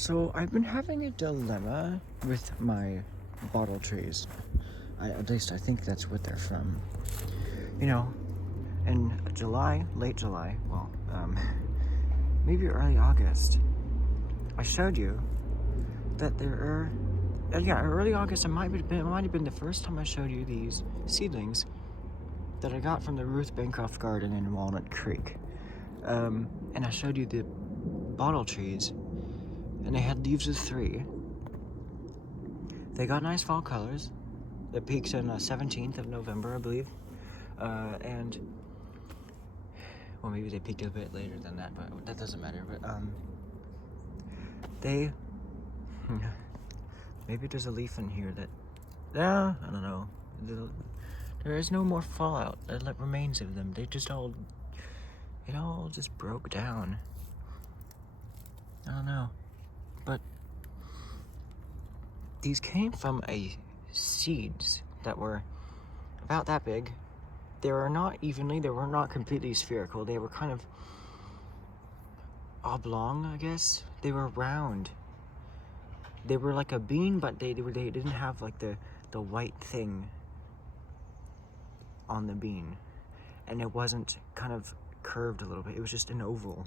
So I've been having a dilemma with my bottle trees. At least I think that's what they're from. You know, in July, late July, maybe early August, I showed you that there are, early August, it might have been the first time I showed you these seedlings that I got from the Ruth Bancroft Garden in Walnut Creek. And I showed you the bottle trees, and they had leaves of 3. They got nice fall colors. It peaks on the 17th of November, I believe. And, well, maybe they peaked a bit later than that, but that doesn't matter. But, they, maybe there's a leaf in here that, I don't know. There is no more fallout. There remains of them. It all just broke down. I don't know. But these came from seeds that were about that big. They were not completely spherical. They were kind of oblong, I guess. They were round. They were like a bean, but they didn't have like the white thing on the bean. And it wasn't kind of curved a little bit. It was just an oval.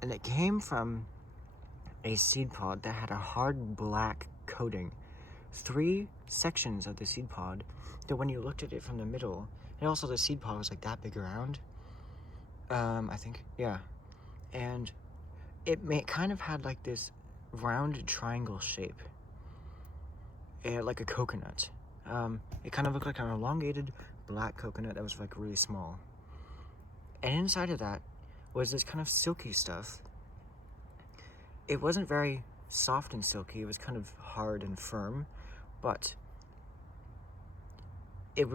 And it came from a seed pod that had a hard black coating. 3 sections of the seed pod that when you looked at it from the middle, and also the seed pod was like that big around, I think, yeah. And it kind of had like this round triangle shape, like a coconut. It kind of looked like an elongated black coconut that was like really small. And inside of that was this kind of silky stuff. It wasn't very soft and silky. It was kind of hard and firm, but it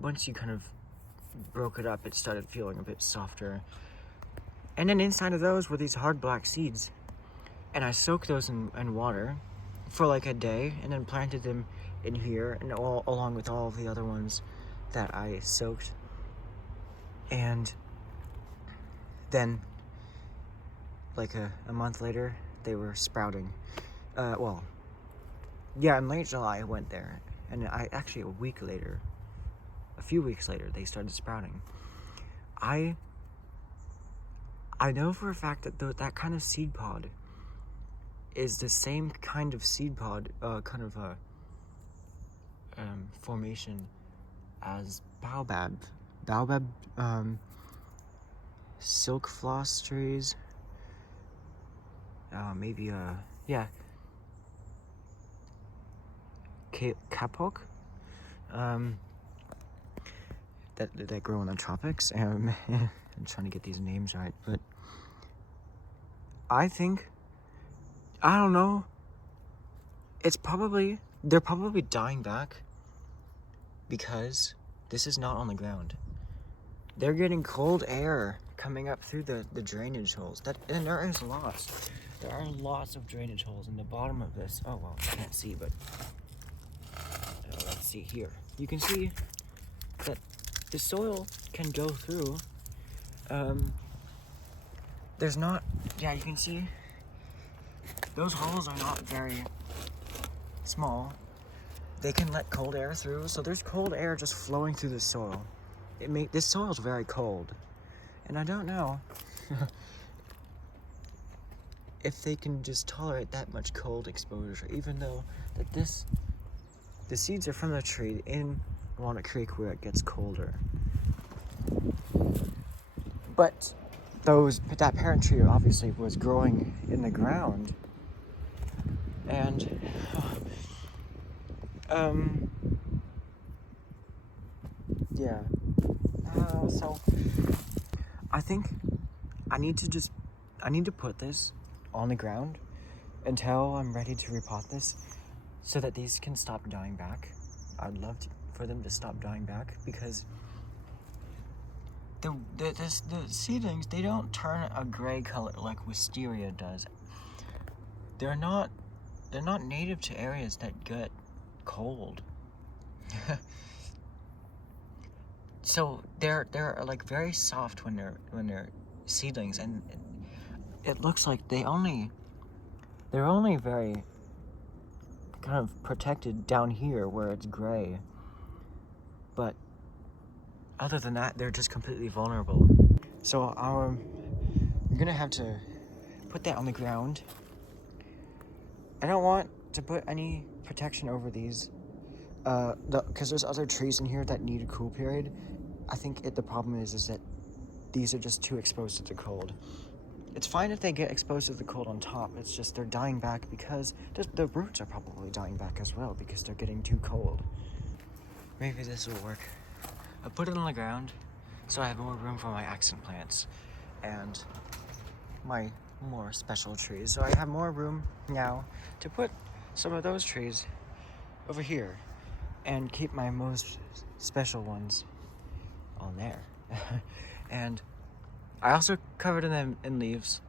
once you kind of broke it up, it started feeling a bit softer. And then inside of those were these hard black seeds, and I soaked those in water for like a day, and then planted them in here, and along with all of the other ones that I soaked. And then like a month later, they were sprouting. In late July I went there, and a few weeks later, they started sprouting. I know for a fact that that kind of seed pod is the same kind of seed pod, formation as baobab, silk floss trees, kapok, that grow in the tropics. I'm trying to get these names right, but I don't know. They're probably dying back because this is not on the ground. They're getting cold air coming up through the drainage holes. And there is lots. There are lots of drainage holes in the bottom of this. Oh, well, you can't see, but let's see here. You can see that the soil can go through. You can see those holes are not very small. They can let cold air through, so there's cold air just flowing through the soil. This soil is very cold, and I don't know if they can just tolerate that much cold exposure, even though the seeds are from the tree in Walnut Creek where it gets colder. But that parent tree obviously was growing in the ground, and so I think I need to put this on the ground until I'm ready to repot this, so that these can stop dying back. I'd love for them to stop dying back, because the seedlings, they don't turn a gray color like wisteria does. They're not native to areas that get cold. So they're like very soft when they're seedlings, and it looks like they only They're only very kind of protected down here where it's gray. But other than that, they're just completely vulnerable. So I'm gonna have to put that on the ground. I don't want to put any protection over these, because there's other trees in here that need a cool period. I think the problem is that these are just too exposed to the cold. It's fine if they get exposed to the cold on top. It's just they're dying back because the roots are probably dying back as well because they're getting too cold. Maybe this will work. I put it on the ground so I have more room for my accent plants and my more special trees. So I have more room now to put some of those trees over here and keep my most special ones on there. And I also covered them in leaves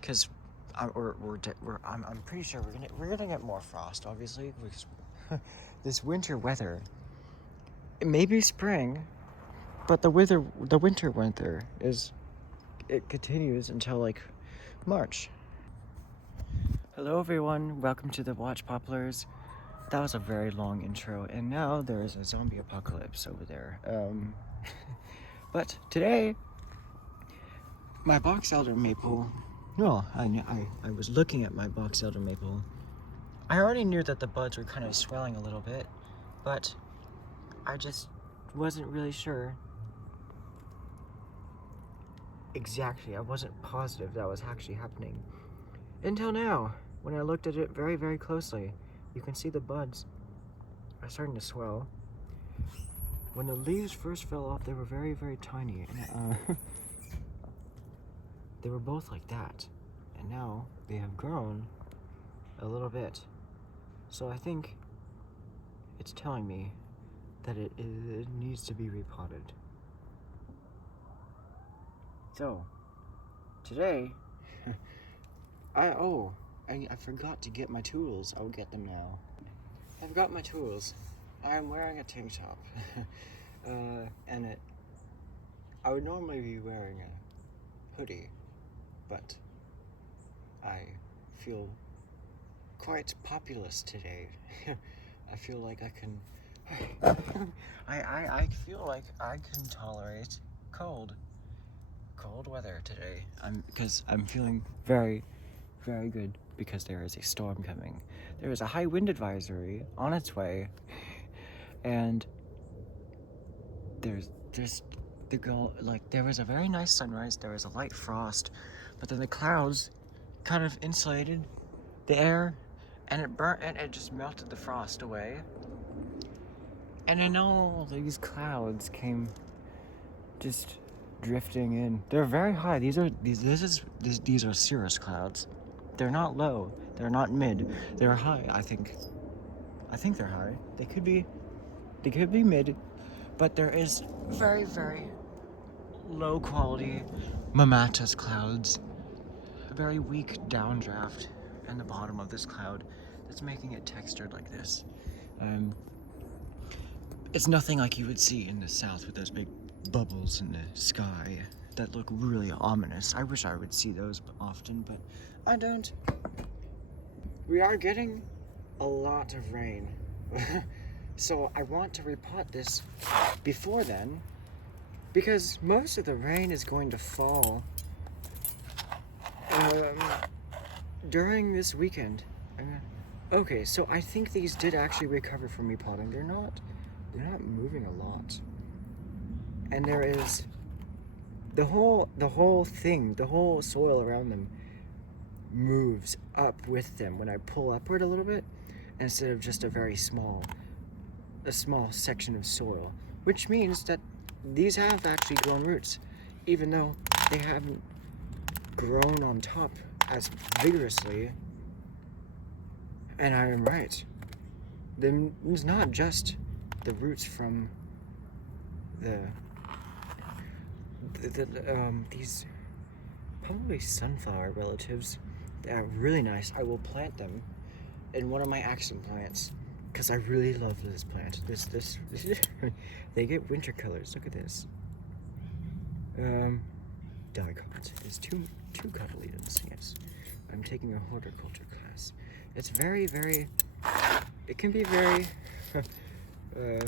because I'm pretty sure we're gonna get more frost, obviously, because this winter weather. It may be spring, but the winter weather it continues until like March. Hello everyone, welcome to the Watch Poplars. That was a very long intro, and now there is a zombie apocalypse over there. But today, my Boxelder Maple, well, I was looking at my Boxelder Maple. I already knew that the buds were kind of swelling a little bit, but I just wasn't really sure exactly. I wasn't positive that was actually happening until now, when I looked at it very, very closely. You can see the buds are starting to swell. When the leaves first fell off, they were very, very tiny. And, they were both like that. And now they have grown a little bit. So I think it's telling me that it needs to be repotted. So, today, I forgot to get my tools. I'll get them now. I've got my tools. I'm wearing a tank top. And I would normally be wearing a hoodie, but I feel quite populous today. I feel like I can I feel like I can tolerate cold weather today. Because I'm feeling very, very good because there is a storm coming. There is a high wind advisory on its way, and there was a very nice sunrise. There was a light frost, but then the clouds kind of insulated the air, and it burnt, and it just melted the frost away. And then all these clouds came just drifting in. They're very high. These are cirrus clouds. They're not low. They're not mid. They're high. I think they're high. They could be mid, but there is very, very low quality mammatus clouds. A very weak downdraft in the bottom of this cloud that's making it textured like this. It's nothing like you would see in the south with those big bubbles in the sky that look really ominous. I wish I would see those often, but I don't. We are getting a lot of rain. So I want to repot this before then, because most of the rain is going to fall during this weekend. Okay, so I think these did actually recover from repotting. They're not moving a lot. And there is the whole soil around them moves up with them when I pull upward a little bit, instead of just a small section of soil, which means that these have actually grown roots, even though they haven't grown on top as vigorously. And I am right. It's not just the roots from these probably sunflower relatives that are really nice. I will plant them in one of my accent plants because I really love this plant. This they get winter colors. Look at this. Dicot is two cotyledons. Yes. I'm taking a horticulture class. It's very, very, it can be very, oh,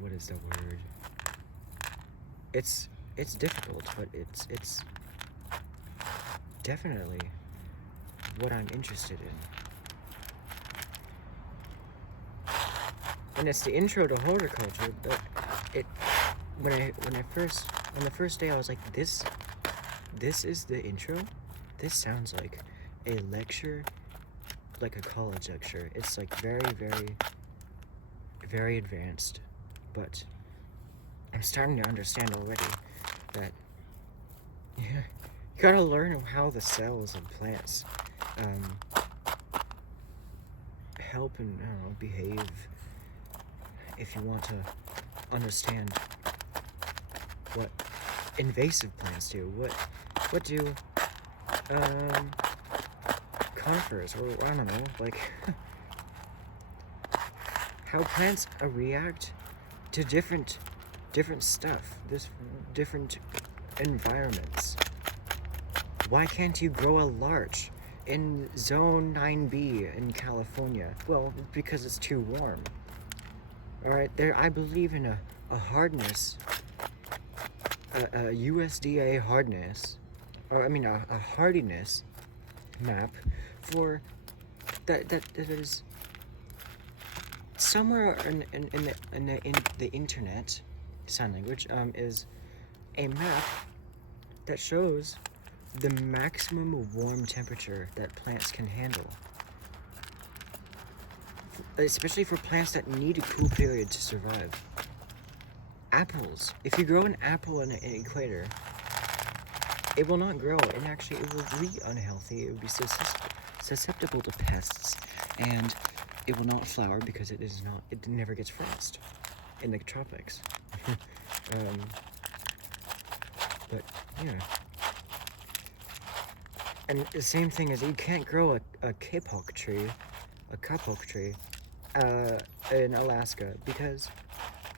what is the word? It's difficult, but it's definitely what I'm interested in. And it's the intro to horticulture, but on the first day I was like, this is the intro? This sounds like a lecture, like a college lecture. It's like very, very, very advanced, but I'm starting to understand already that, yeah, you gotta learn how the cells of plants help and, I don't know, behave if you want to understand what invasive plants do. What do conifers, or I don't know, like how plants react to different stuff, different environments. Why can't you grow a larch in Zone 9B in California? Well, because it's too warm. All right, I believe in a hardness, a USDA hardness, or I mean a hardiness map for that is somewhere in the internet sign language is a map that shows the maximum warm temperature that plants can handle, especially for plants that need a cool period to survive. Apples. If you grow an apple in an equator, it will not grow, and actually it will be unhealthy. It will be susceptible to pests, and it will not flower because it never gets frost in the tropics. But yeah. And the same thing is you can't grow a kapok tree in Alaska because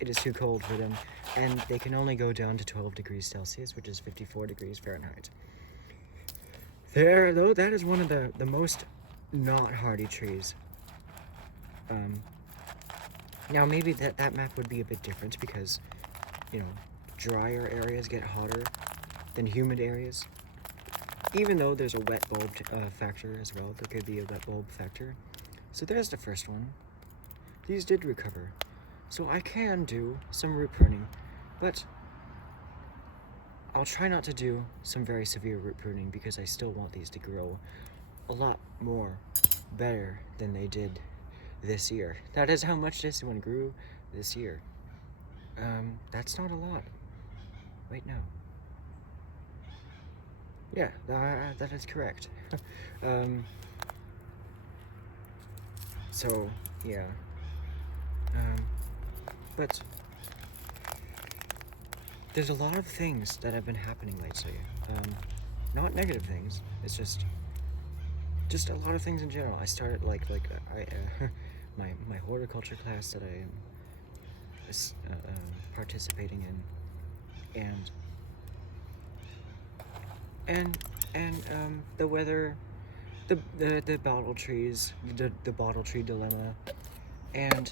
it is too cold for them, and they can only go down to 12 degrees Celsius, which is 54 degrees Fahrenheit. Though, that is one of the most not hardy trees. Now maybe that map would be a bit different because, you know, drier areas get hotter than humid areas. Even though there's a wet bulb factor as well, there could be a wet bulb factor. So there's the first one. These did recover. So I can do some root pruning, but I'll try not to do some very severe root pruning because I still want these to grow a lot more better than they did this year. That is how much this one grew this year. That's not a lot. Wait, no. Yeah, that is correct. So, yeah. But there's a lot of things that have been happening lately. Not negative things. It's just a lot of things in general. I started my horticulture class that I am participating in, and the weather, the bottle trees, the bottle tree dilemma, and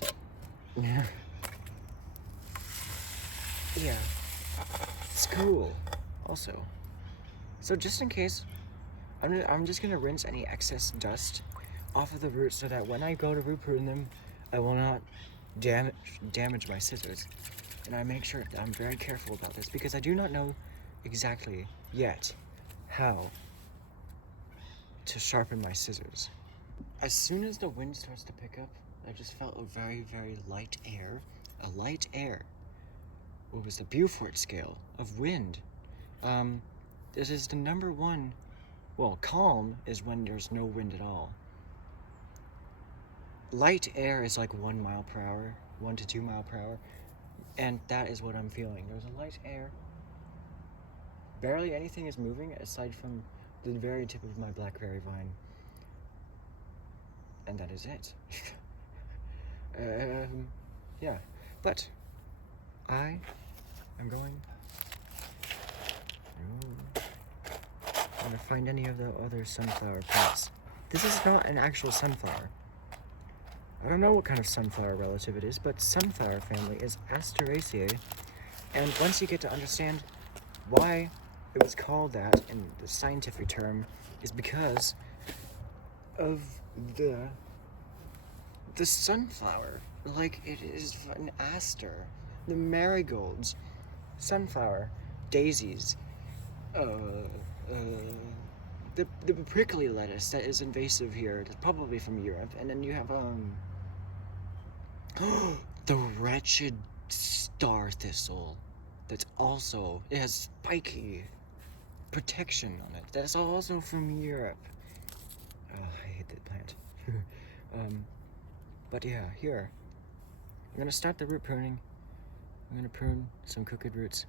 yeah, school also. So just in case, I'm just gonna rinse any excess dust off of the roots so that when I go to root prune them, I will not damage my scissors. And I make sure that I'm very careful about this because I do not know exactly yet how to sharpen my scissors. As soon as the wind starts to pick up, I just felt a very, very light air. A light air. What was the Beaufort scale of wind? This is the number one. Well, calm is when there's no wind at all. Light air is like 1 mile per hour, 1 to 2 mile per hour, and that is what I'm feeling. There's a light air. Barely anything is moving aside from the very tip of my blackberry vine. And that is it. Yeah, but I am going. trying to find any of the other sunflower plants. This is not an actual sunflower. I don't know what kind of sunflower relative it is, but sunflower family is Asteraceae. And once you get to understand why it was called that in the scientific term, is because of the sunflower. Like, it is an aster. The marigolds, sunflower, daisies, the prickly lettuce that is invasive here, it's probably from Europe, and then you have the wretched star thistle. That's also, it has spiky protection on it. That's also from Europe. Oh, I hate that plant. But yeah, here. I'm gonna start the root pruning. I'm gonna prune some crooked roots.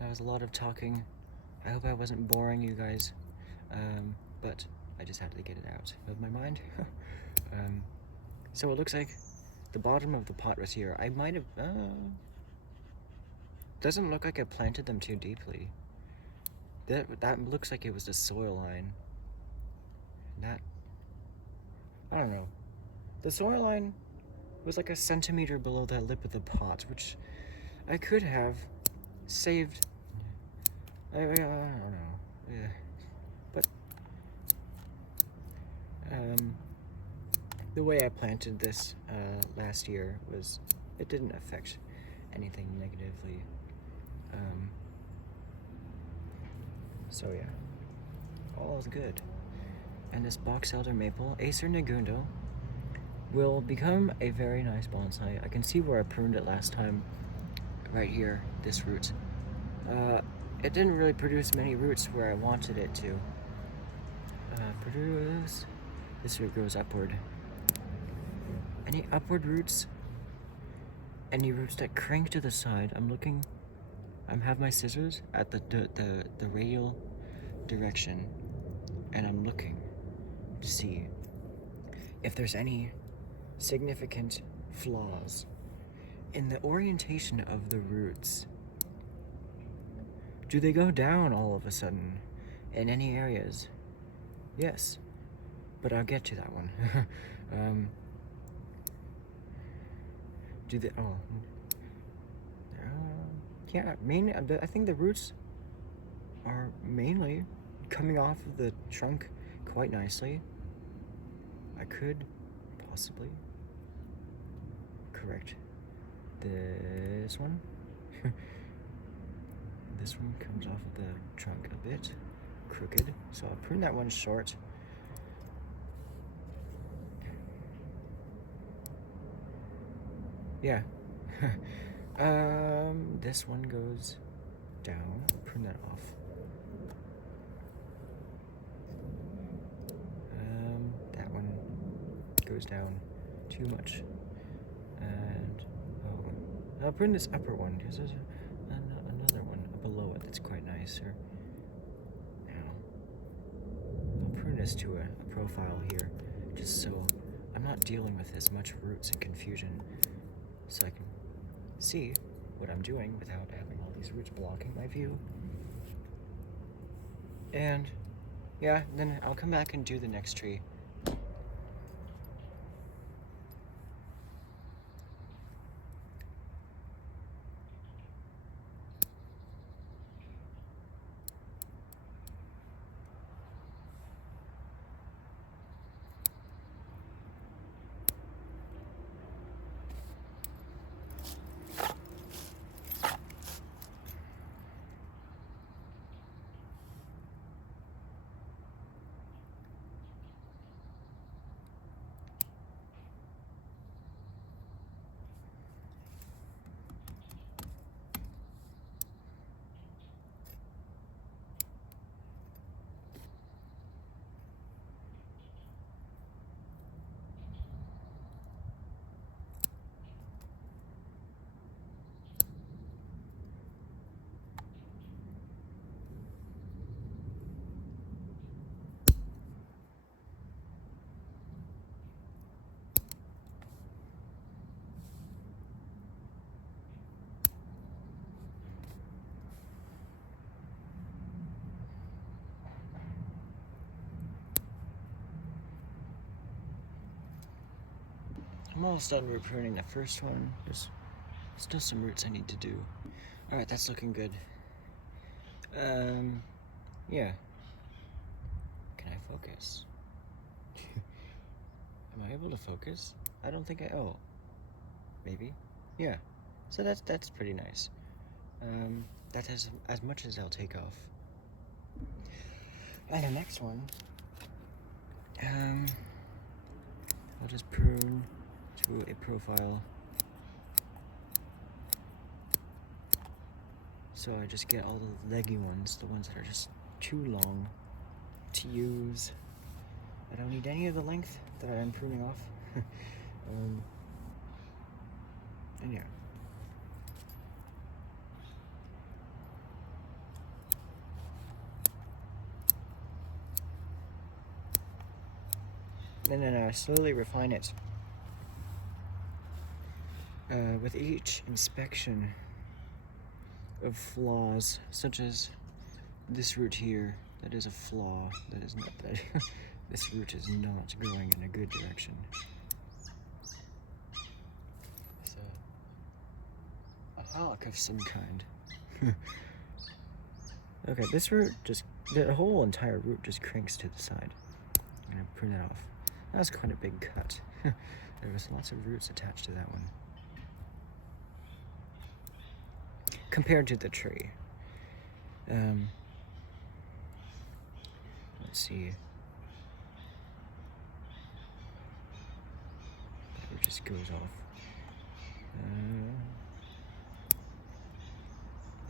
That was a lot of talking. I hope I wasn't boring you guys. But I just had to get it out of my mind. So it looks like the bottom of the pot was here. I might have, doesn't look like I planted them too deeply. That looks like it was the soil line. That, I don't know. The soil line was like a centimeter below that lip of the pot, which I could have saved. I don't know. Yeah. But the way I planted this last year was, it didn't affect anything negatively. So yeah, all is good. And this Boxelder Maple, Acer Negundo, will become a very nice bonsai. I can see where I pruned it last time, right here, this root. It didn't really produce many roots where I wanted it to. This root goes upward. Any upward roots? Any roots that crank to the side? I have my scissors at the radial direction, and I'm looking to see if there's any significant flaws in the orientation of the roots. Do they go down all of a sudden in any areas? Yes, but I'll get to that one. Do they, yeah, mainly, I think the roots are mainly coming off of the trunk quite nicely. I could possibly correct this one. This one comes off of the trunk a bit crooked, so I'll prune that one short. Yeah. This one goes down. I'll prune that off. That one goes down too much. And I'll prune this upper one because there's another one below it that's quite nice. Now, I'll prune this to a profile here, just so I'm not dealing with as much roots and confusion, so I can see what I'm doing without having all these roots blocking my view. And yeah, then I'll come back and do the next tree. I'm almost done root pruning the first one. There's still some roots I need to do. Alright, that's looking good. Yeah. Can I focus? Am I able to focus? I don't think oh. Maybe? Yeah. So that's pretty nice. That's as much as I'll take off. And the next one, I'll just prune to a profile. So I just get all the leggy ones, the ones that are just too long to use. I don't need any of the length that I'm pruning off. And yeah. And then I slowly refine it. With each inspection of flaws, such as this root here, that is a flaw. That is not that. This root is not going in a good direction. It's a hawk of some kind. Okay, this root the whole entire root just cranks to the side. I'm gonna prune that off. That was quite a big cut. There was lots of roots attached to that one. Compared to the tree. Let's see. That root just goes off.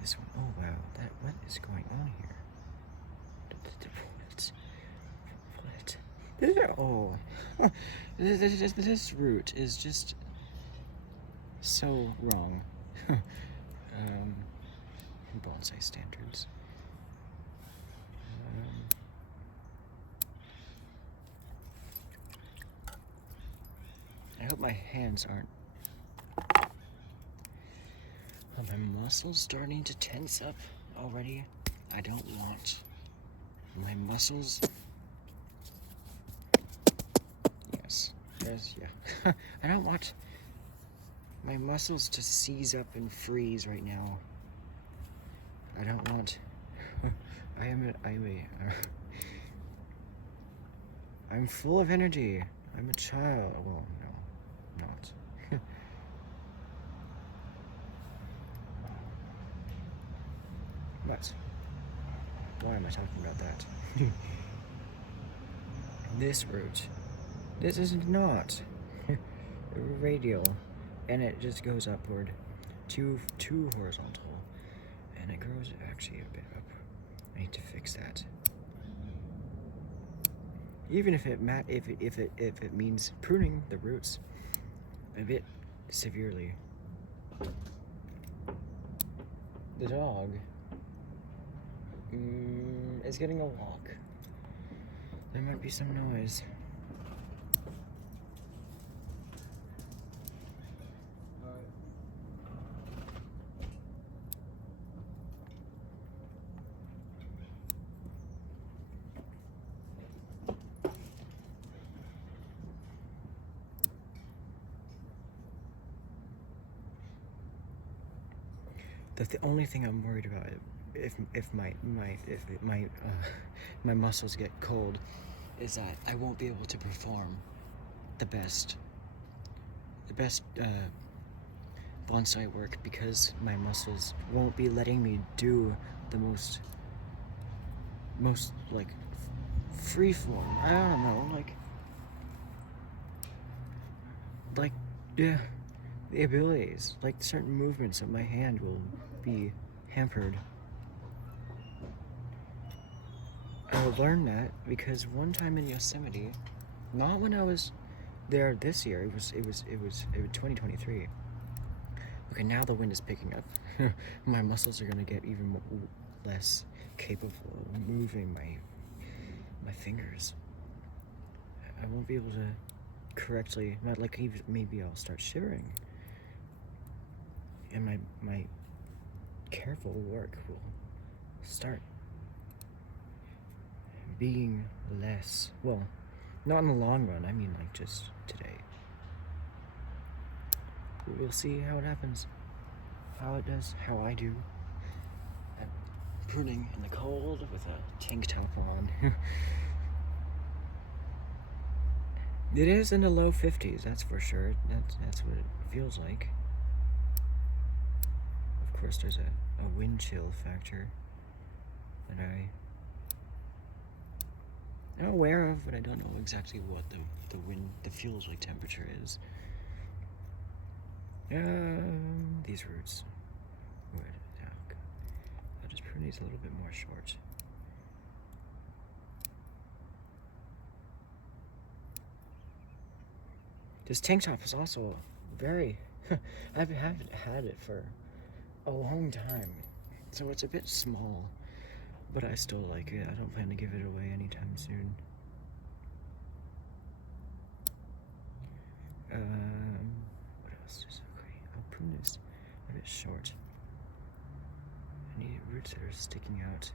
This one, oh wow, what is going on here? What? This root is just so wrong. Bonsai standards. I hope my hands aren't. Are my muscles starting to tense up already? I don't want my muscles. Yes, yeah. I don't want my muscles to seize up and freeze right now. I don't want. I'm full of energy. I'm a child. Well, no, not. But why am I talking about that? This root. This is not radial, and it just goes upward, too horizontal, and it grows actually a bit up. I need to fix that. Even if it means pruning the roots a bit severely. The dog is getting a walk. There might be some noise. The only thing I'm worried about if my muscles get cold is that I won't be able to perform the best bonsai work because my muscles won't be letting me do the most like free form. I don't know, like yeah. The abilities, like certain movements of my hand will be hampered. I learned that because one time in Yosemite, not when I was there this year, it was 2023. Okay, now the wind is picking up. My muscles are gonna get even less capable of moving my fingers. I won't be able to correctly, not like even maybe I'll start shivering. And my careful work will start being less, well, not in the long run, I mean like just today. we'll see how it happens. How it does, how I do. I'm pruning in the cold with a tank top on. It is in the low 50s, that's for sure. That's what it feels like. Of course, there's a wind chill factor that I'm aware of, but I don't know exactly what the feels like temperature is. These roots would. I'll just prune these a little bit more short. This tank top is also very. I haven't had it for a long time, so it's a bit small, but I still like it. I don't plan to give it away anytime soon. What else is okay? I'll prune this a bit short. I need roots that are sticking out.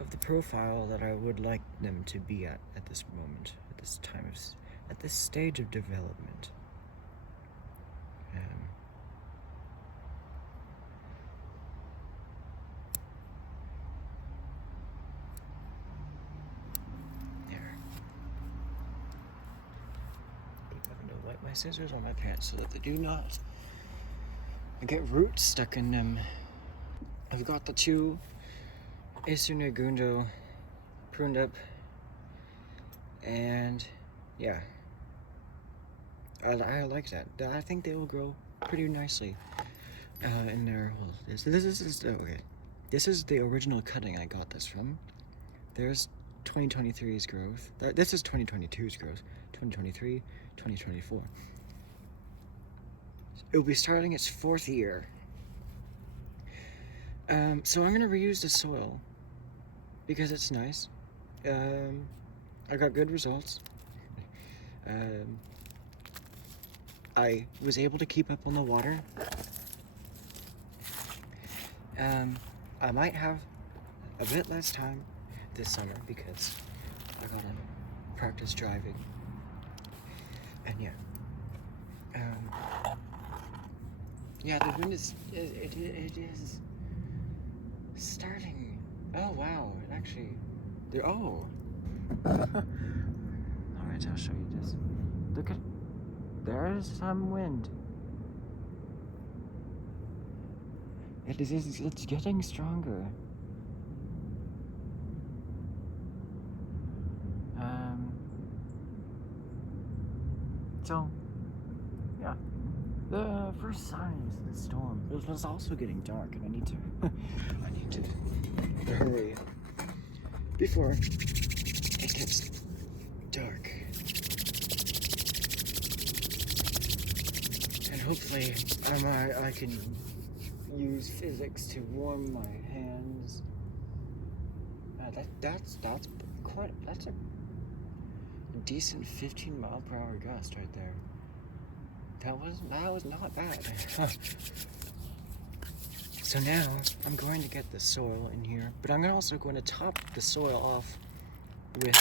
Of the profile that I would like them to be at this moment, at this time of, at this stage of development. There. I'm gonna wipe my scissors on my pants so that they do not get roots stuck in them. I've got the two Acer Negundo pruned up, and yeah, I like that. I think they will grow pretty nicely in there. Well, this is okay. This is the original cutting I got this from. There's 2023's growth. This is 2022's growth. 2023, 2024. It will be starting its 4th year. So I'm gonna reuse the soil because it's nice. I got good results. I was able to keep up on the water. I might have a bit less time this summer because I gotta practice driving. And yeah. Yeah, the wind is, it is starting. Oh wow, it actually, oh. Alright, I'll show you this. Look at, there's some wind. It's getting stronger. So, yeah. The first signs of the storm. It was also getting dark, and I need to hurry before it gets dark. And hopefully, I can use physics to warm my hands. That's a decent 15-mile-per-hour gust right there. That was not bad. So now I'm going to get the soil in here, but I'm also going to top the soil off with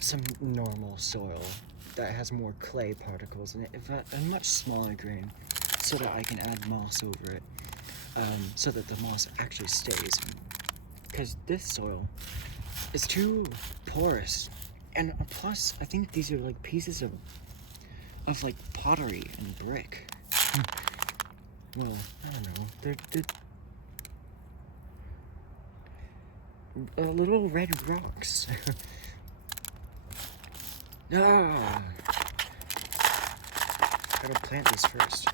some normal soil that has more clay particles in it, a much smaller grain, so that I can add moss over it, so that the moss actually stays. Because this soil is too porous, and plus I think these are like pieces of like pottery and brick. Well, I don't know. They're little red rocks. Ah! Gotta plant these first.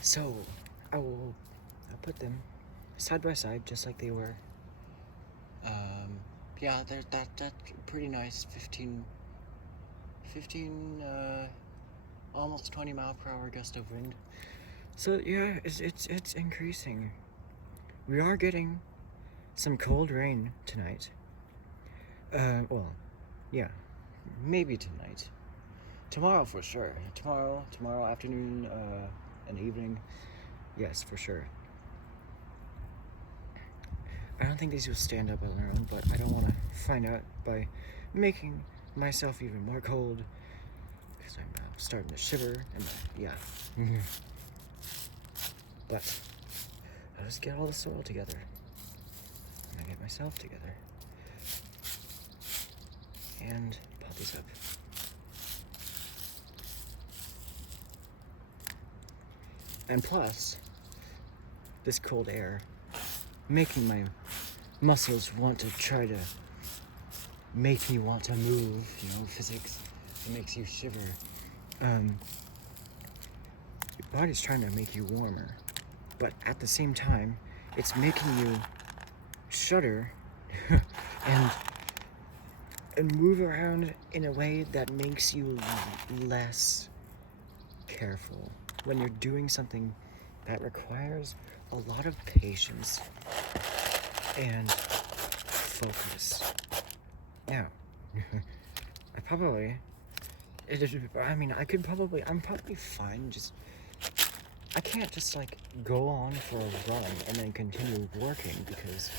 So, I'll put them side by side, just like they were. Yeah, that's pretty nice. 15, almost 20-mile-per-hour gust of wind. So yeah, it's increasing. We are getting some cold rain tonight. Well, yeah, maybe tonight. Tomorrow for sure. Tomorrow afternoon and evening. Yes, for sure. I don't think these will stand up on their own, but I don't want to find out by making myself even more cold, because I'm starting to shiver, and yeah. But I'll just get all the soil together, and I get myself together, and pot these up. And plus, this cold air making my muscles want to try to make me want to move, physics, it makes you shiver. Your body's trying to make you warmer, but at the same time, it's making you shudder and move around in a way that makes you less careful when you're doing something that requires a lot of patience and focus. Now, I'm probably fine, I can't just go on for a run and then continue working, because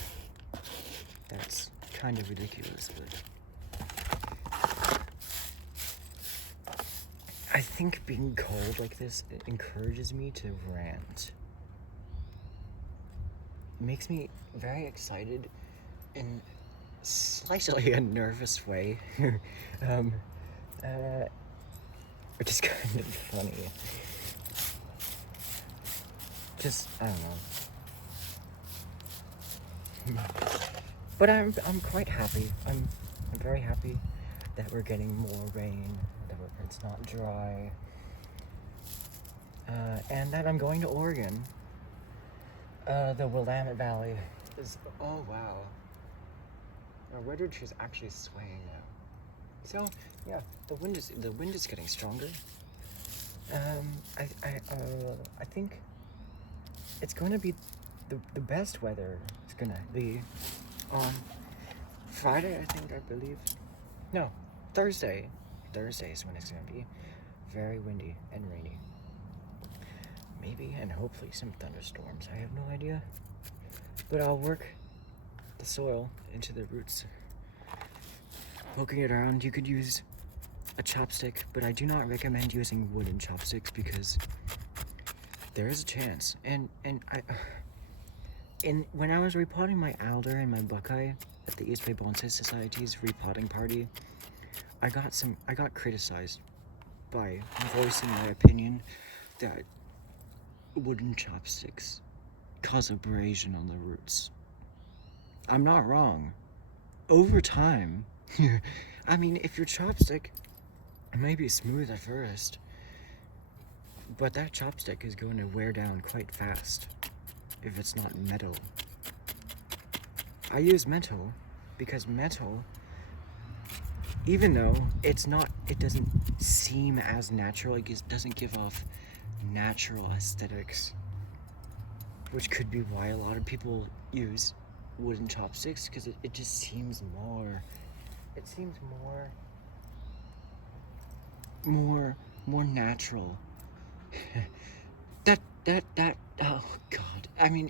that's kind of ridiculous, but I think being cold like this, it encourages me to rant. It makes me very excited in slightly a nervous way, which is kind of funny. I don't know. But I'm quite happy. I'm very happy that we're getting more rain, that it's not dry, and that I'm going to Oregon. The Willamette Valley is, oh wow. Our redwood tree is actually swaying now. So yeah, the wind is getting stronger. I think it's going to be the best weather. It's gonna be on Friday, I believe. No, Thursday. Thursday is when it's gonna be very windy and rainy. Maybe and hopefully some thunderstorms. I have no idea. But I'll work the soil into the roots. Poking it around, you could use a chopstick, but I do not recommend using wooden chopsticks because there is a chance. And when I was repotting my alder and my buckeye at the East Bay Bonsai Society's repotting party, I got criticized by voicing my opinion that wooden chopsticks cause abrasion on the roots. I'm not wrong. Over time, if your chopstick may be smooth at first, but that chopstick is going to wear down quite fast if it's not metal. I use metal because metal, even though it doesn't seem as natural, it doesn't give off natural aesthetics, which could be why a lot of people use wooden chopsticks, because it just seems more natural. that oh god,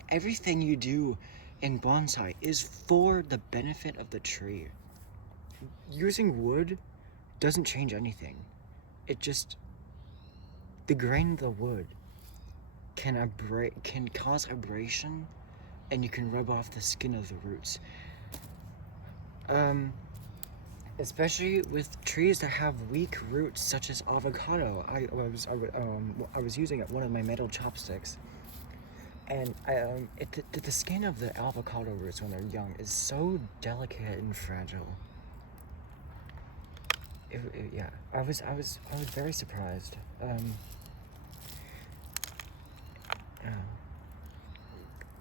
everything you do in bonsai is for the benefit of the tree. Using wood doesn't change anything. The grain of the wood can cause abrasion, and you can rub off the skin of the roots. Especially with trees that have weak roots, such as avocado. I was using one of my metal chopsticks, and the skin of the avocado roots when they're young is so delicate and fragile. Yeah, I was very surprised.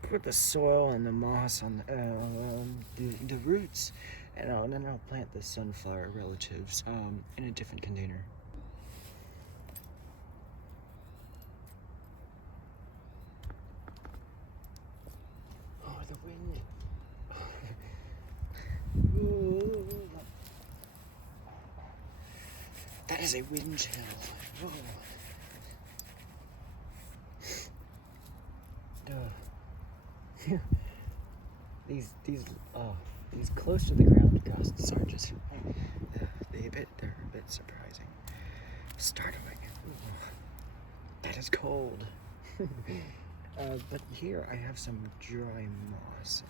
Put the soil and the moss on the roots, and then I'll plant the sunflower relatives in a different container. Oh, the wind. That is a wind chill. Whoa. These close to the ground gusts are just they're a bit surprising, startling. That is cold. But here I have some dry moss.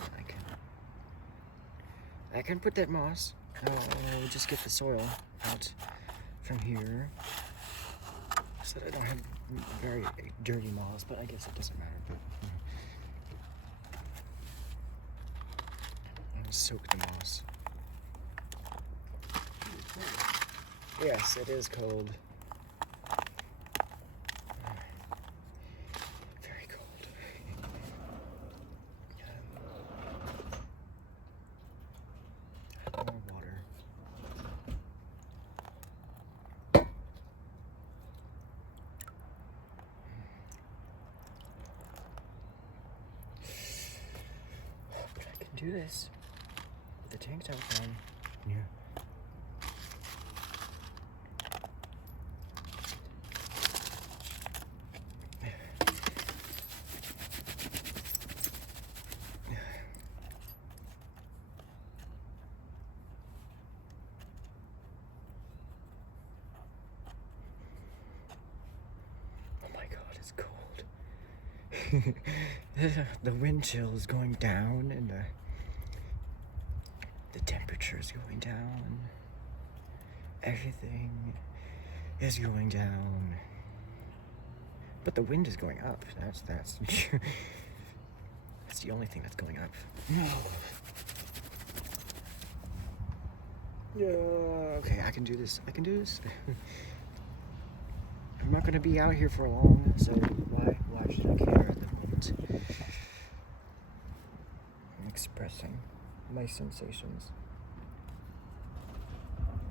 I can put that moss. I'll just get the soil out from here so that I don't have very dirty moss, but I guess it doesn't matter. I'll soak the moss. Yes, it is cold. Very cold. Add more water. But I can do this with the tank top on. Yeah. It's cold. The wind chill is going down, and the temperature is going down. Everything is going down, but the wind is going up. That's that's the only thing that's going up. Yeah. Okay, I can do this. I can do this. I'm not going to be out here for long, so why should I care at the moment? I'm expressing my sensations,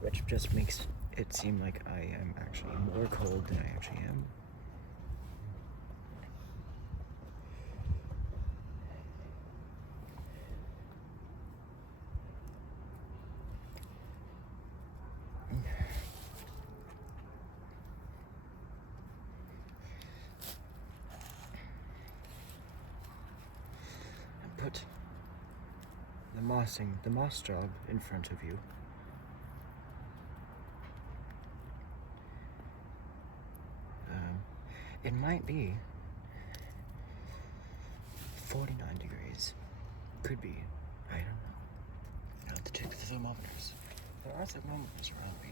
which just makes it seem like I am actually more cold than I actually am. Put the moss job in front of you. It might be 49 degrees. Could be. I don't know. I'll have to check the thermometers. There are thermometers around me.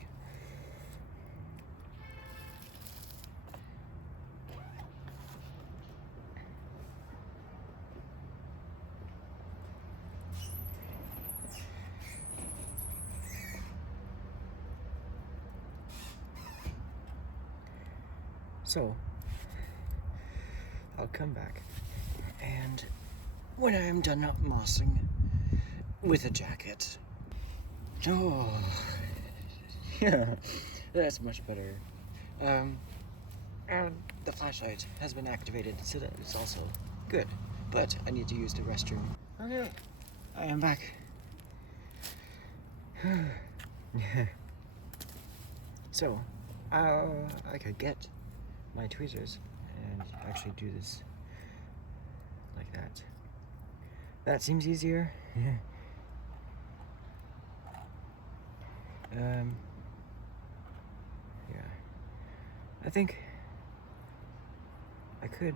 So, I'll come back, and when I am done mossing with a jacket, oh, yeah, that's much better. And the flashlight has been activated, so that is also good, but I need to use the restroom. Okay, I am back. So, I could get my tweezers and actually do this like that. That seems easier. Yeah. I think I could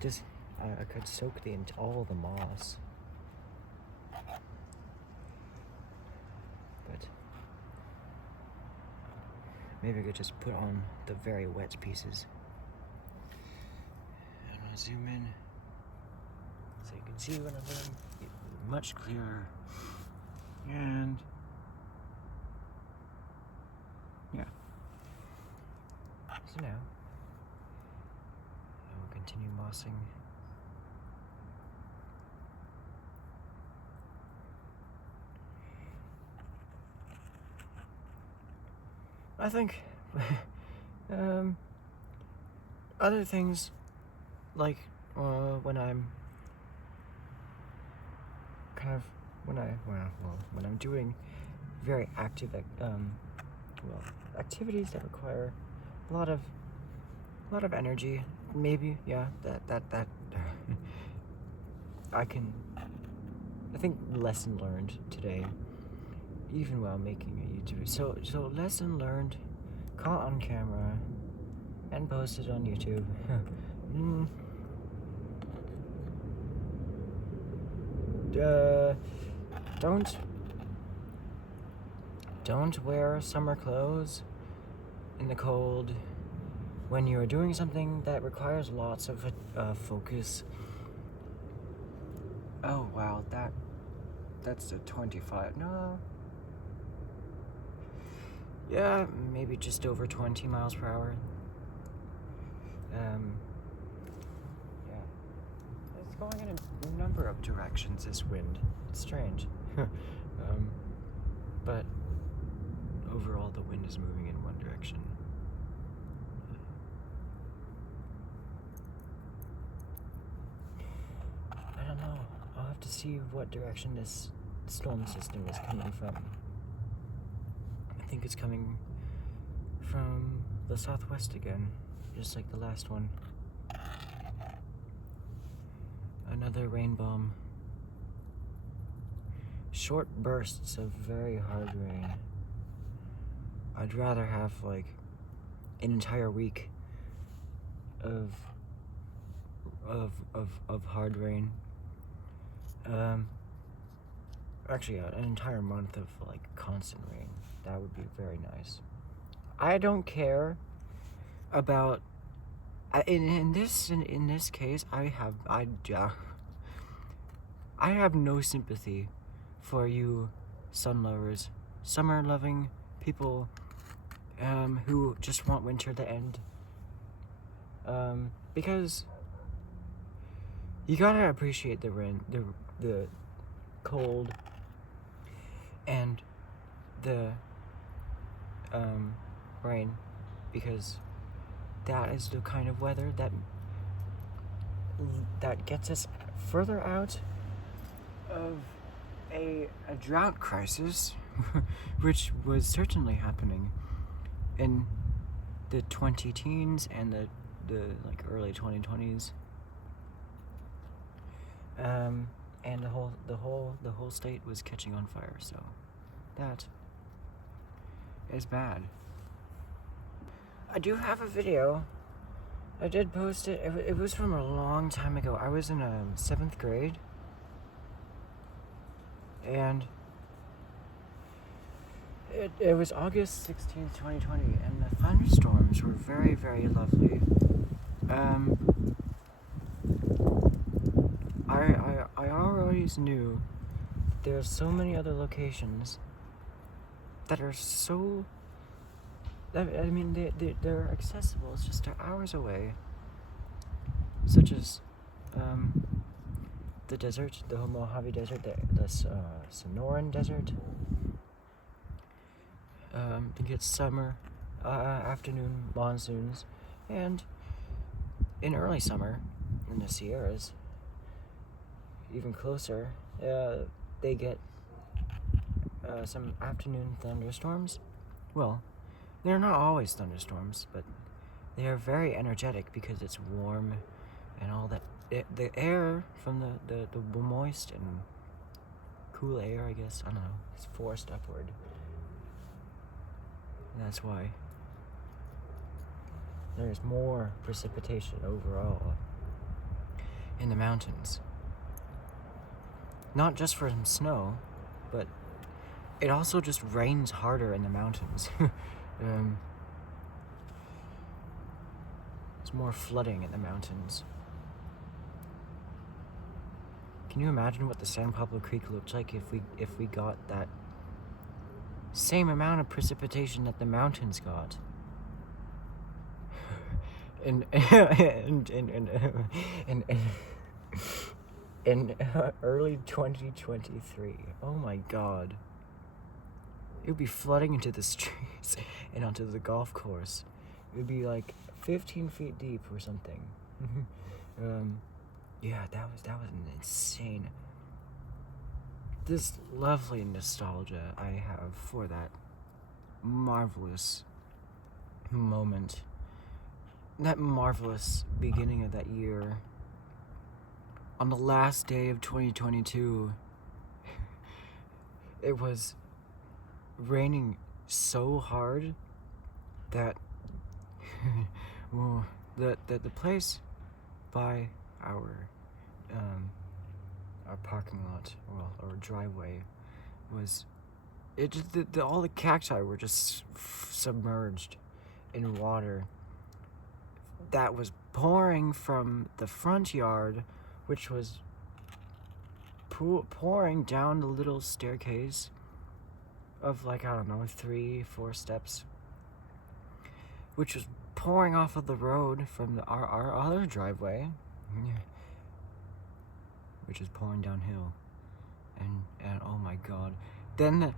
just I could soak all the moss, but maybe I could just put on the very wet pieces. I'm gonna zoom in so you can see what I'm doing much clearer. And yeah. So now I will continue mossing. I think other things like when I'm kind of when I'm doing very active activities that require a lot of energy, maybe, yeah, that I can I think lesson learned today, even while making a YouTube. So lesson learned, caught on camera, and posted on YouTube. Don't wear summer clothes in the cold when you're doing something that requires lots of focus. Oh wow, that's a 25. No. Yeah, maybe just over 20 miles per hour. Yeah. It's going in a number of directions, this wind. It's strange. But overall, the wind is moving in one direction. I don't know. I'll have to see what direction this storm system is coming from. I think it's coming from the southwest again, just like the last one. Another rain bomb. Short bursts of very hard rain. I'd rather have like an entire week of hard rain. Actually, an entire month of like constant rain. That would be very nice. I don't care about. In this case, I have no sympathy for you sun lovers, summer loving people who just want winter to end. Because you gotta appreciate the rain, the cold, and the rain, because that is the kind of weather that gets us further out of a drought crisis, which was certainly happening in the 20-teens and the like early 2020s. And the whole state was catching on fire, so that is bad. I do have a video. I did post it. It was from a long time ago. I was in 7th grade, and it was August 16th, 2020, and the thunderstorms were very, very lovely. I always knew there's so many other locations that are so. I mean, they're accessible. It's just hours away, such as the desert, the Mojave Desert, the Sonoran Desert. I think it's summer, afternoon monsoons, and in early summer, in the Sierras, even closer, they get some afternoon thunderstorms. Well, they're not always thunderstorms, but they are very energetic because it's warm and all that. The air from the moist and cool air, I guess, I don't know, it's forced upward. And that's why there's more precipitation overall in the mountains. Not just from snow, but it also just rains harder in the mountains. There's more flooding in the mountains. Can you imagine what the San Pablo Creek looked like if we got that same amount of precipitation that the mountains got? in early 2023. Oh my god. It would be flooding into the streets and onto the golf course. It would be like 15 feet deep or something. Yeah, that was an insane. This lovely nostalgia I have for that marvelous moment. That marvelous beginning of that year. On the last day of 2022, it was raining so hard that well, the place by our parking lot, well, our driveway, was it just all the cacti were just submerged in water that was pouring from the front yard, which was pouring down the little staircase of, like, I don't know, 3-4 steps, which was pouring off of the road from our other driveway, which is pouring downhill. And oh my god. Then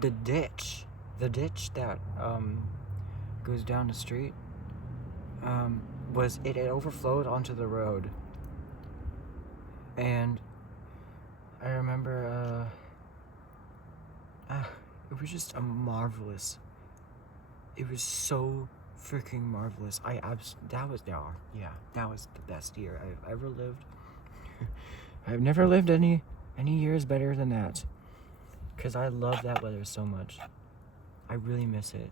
the ditch that goes down the street, it overflowed onto the road. And I remember it was just it was so freaking marvelous. That was the best year I've ever lived. I've never lived any years better than that, because I love that weather so much. I really miss it.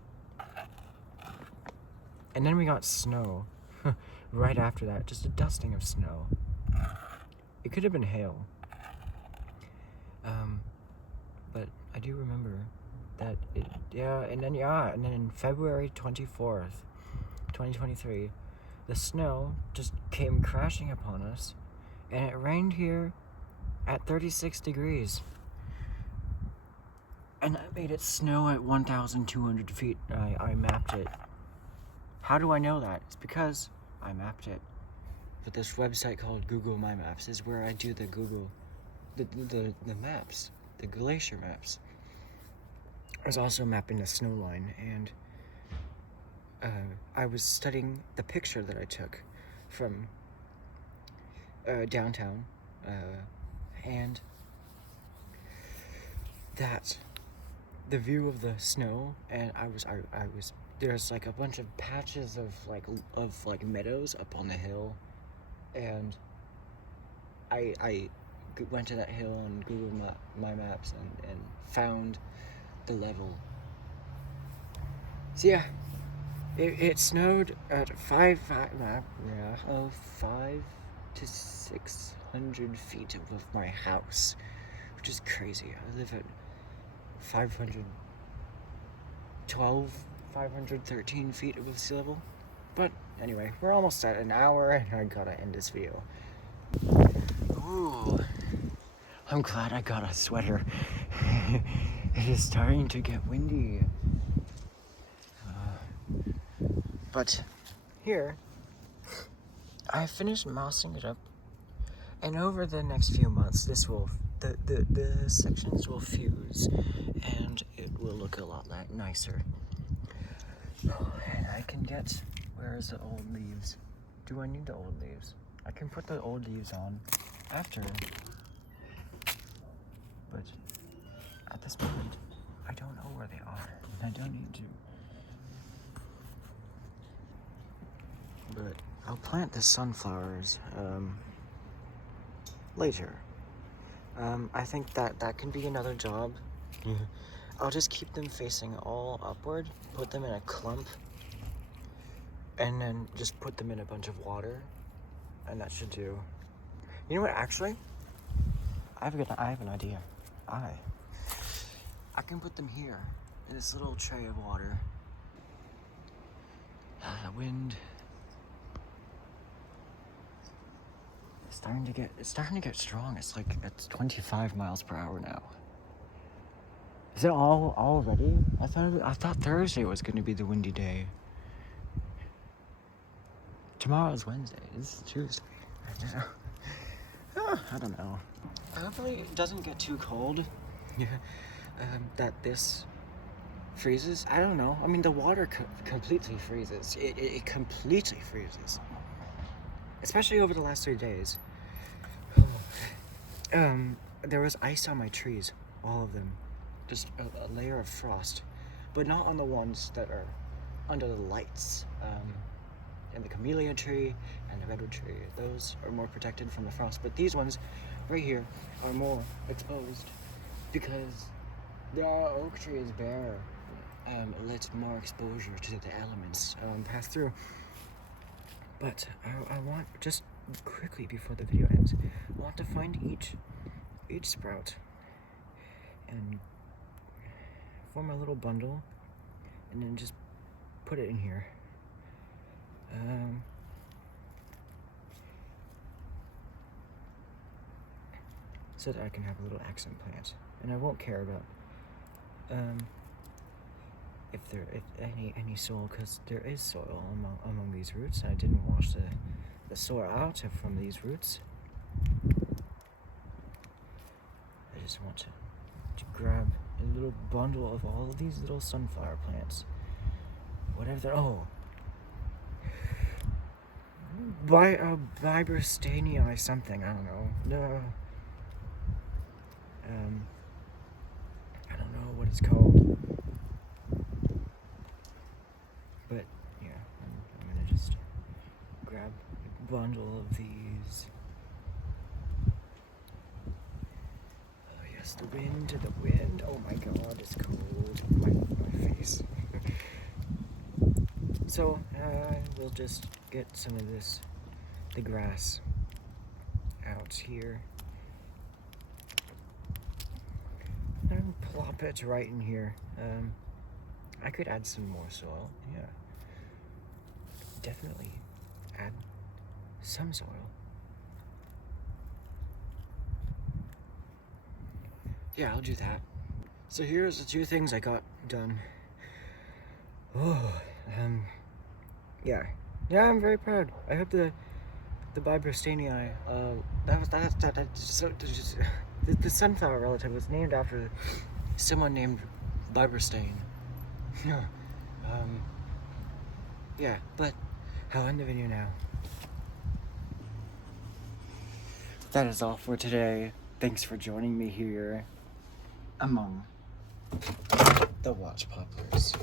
And then we got snow right after that, just a dusting of snow. It could have been hail. But I do remember that and then in February 24th, 2023, the snow just came crashing upon us, and it rained here at 36 degrees. And that made it snow at 1,200 feet. I mapped it. How do I know that? It's because I mapped it. But this website called Google My Maps is where I do the maps, the glacier maps. I was also mapping the snow line, and I was studying the picture that I took from downtown, and that the view of the snow, and I was there's like a bunch of patches of like meadows up on the hill, and I went to that hill on Google My Maps and found the level. So yeah, it snowed at 5 to 600 feet above my house, which is crazy. I live at 513 feet above sea level. But anyway, we're almost at an hour, and I gotta end this video. Ooh, I'm glad I got a sweater. It is starting to get windy. But here, I finished mousing it up, and over the next few months, the sections will fuse, and it will look a lot nicer. And I can get, where's the old leaves? Do I need the old leaves? I can put the old leaves on after, but at this moment, I don't know where they are, and I don't need to. But I'll plant the sunflowers later. I think that can be another job. I'll just keep them facing all upward, put them in a clump, and then just put them in a bunch of water, and that should do. You know what, actually? I have an idea. I can put them here in this little tray of water. The wind is starting to get strong. It's 25 miles per hour now. Is it all already? I thought Thursday was going to be the windy day. Tomorrow's Wednesday. This is Tuesday. I don't know. Hopefully it doesn't get too cold. That this freezes. I don't know. I mean, the water completely freezes. It completely freezes. Especially over the last 3 days. There was ice on my trees. All of them. Just a layer of frost. But not on the ones that are under the lights. And the camellia tree and the redwood tree. Those are more protected from the frost. But these ones right here are more exposed because The oak tree is bare. It lets more exposure to the elements pass through. But I want, just quickly before the video ends, I want to find each sprout and form a little bundle and then just put it in here. So that I can have a little accent plant. And I won't care about if any soil, because there is soil among these roots, and I didn't wash the soil out from these roots. I just want to grab a little bundle of all of these little sunflower plants. Whatever they're, Vibrastanii something, I don't know. No. I don't know what it's called. But, yeah, I'm gonna just grab a bundle of these. Oh, yes, the wind. Oh my god, it's cold. My face. So, we'll just get some of the grass out here. And plop it right in here. I could add some more soil, yeah. Definitely add some soil. Yeah, I'll do that. So here's the 2 things I got done. Yeah, I'm very proud. I hope the Vibrastanii, the sunflower relative was named after someone named Vibrastane. Yeah. Yeah, but I'll end the video now. That is all for today. Thanks for joining me here among the watch poplars.